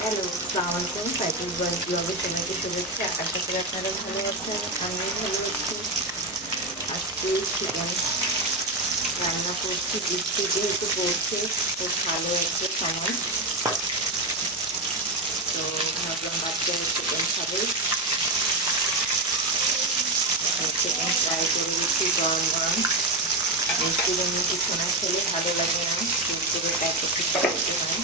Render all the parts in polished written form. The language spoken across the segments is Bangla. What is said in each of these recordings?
হ্যালো, আসসালামু আলাইকুম। সাইকেল বয়েজ ব্লগে সবাইকে শুভেচ্ছা। আশা করি আপনারা ভালো আছেন, আমিও ভালো আছি। আজকে চিকেন রান্না করছি, বৃষ্টি যেহেতু পড়ছে, খুব ভালো একটা সময়। তো ভাবলাম বাচ্চারা চিকেন খাবে, চিকেন ফ্রাই করে দিচ্ছি গরম গরম। মিষ্টির জন্য কিছু না খেলে ভালো লাগে না, মিষ্টির প্যাকেট খেতে হয়।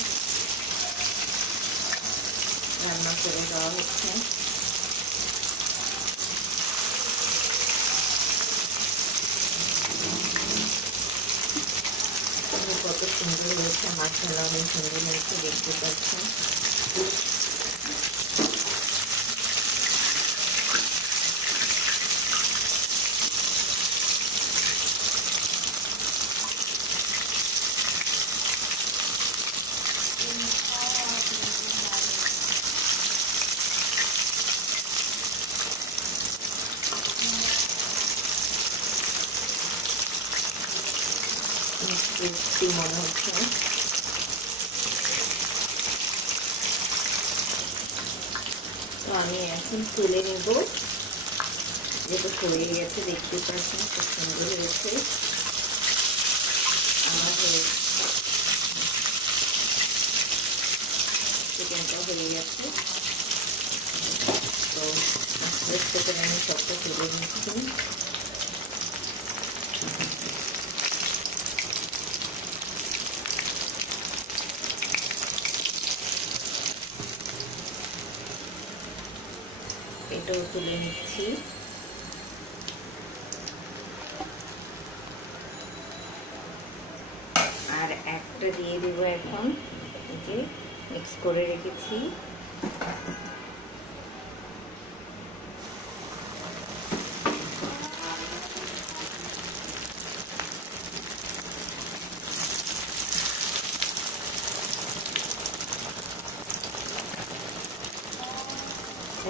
রান্না করে দেওয়া হচ্ছে। কত সুন্দর হয়েছে, মাশাআল্লাহ অনেক সুন্দর হয়েছে, দেখতে পাচ্ছেন। মিষ্টি মনে হচ্ছে। তো আমি এখন তুলে নেব, যেটা হয়ে গেছে, দেখতে পাচ্ছেন খুব সুন্দর হয়েছে। আমাদের চিকেনটা হয়ে গেছে। তো আস্তে করে আমি সবটা তুলে নিচ্ছি। এটাও তুলে নিচ্ছি। আর একটা দিয়ে দেব এখন, যে মিক্স করে রেখেছি।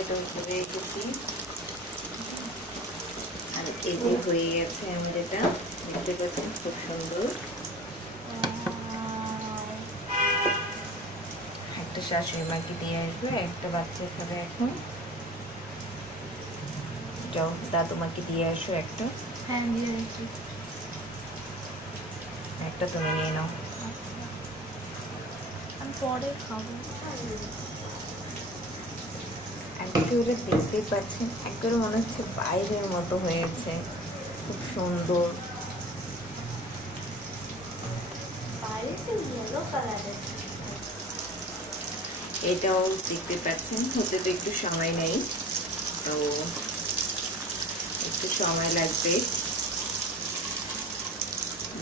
এটাও করে রেখেছি। আর এই যে হয়ে গেছে, আমি যেটা দেখতে পাচ্ছেন খুব সুন্দর। একটা শাশুড়ি মাকে দিয়ে আসবে, একটা বাচ্চা খাবে এখন। যাও দাদু মাকে দিয়ে আসো একটা। হ্যাঁ, দিয়ে রেখেছি। একটা তুমি নিয়ে নাও, আমি পরে খাবো। একেবারে দেখতে পাচ্ছেন, একেবারে মনে হচ্ছে বাইরের মতো হয়েছে, খুব সুন্দর। এটাও দেখতে পাচ্ছেন, হতে তো একটু সময় নেই, তো একটু সময় লাগবে।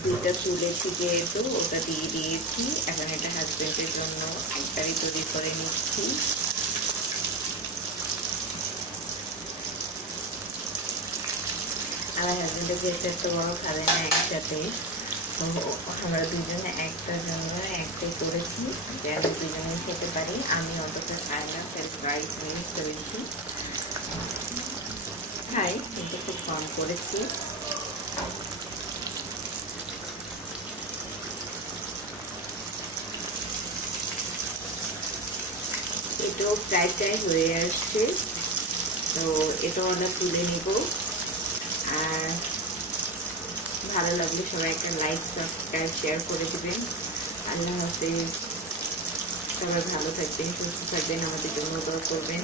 দুইটা তুলেছি যেহেতু, ওটা দিয়ে দিয়েছি। এখন এটা হাজবেন্ডের জন্য একবারই তৈরি করে নিচ্ছি। আমার হাজবেন্ডের যেহেতু এত বড় খাবে না একসাথে, তো আমরা দুজনে একটার জন্য একটাই করেছি, যেন দুজনে খেতে পারি। আমি অন্তত খাই না, রাইস মিক্স করেছি, খাই কিন্তু খুব কম করেছি। এটাও প্রায় প্রায় হয়ে আসছে, তো এটাও আমরা তুলে নিব। আর ভালো লাগলে সবাই একটা লাইক, সাবস্ক্রাইব, শেয়ার করে দেবেন। আল্লাহ হাফেজ। সবাই ভালো থাকবেন, সুস্থ থাকবেন, আমাদের জন্য দোয়া করবেন।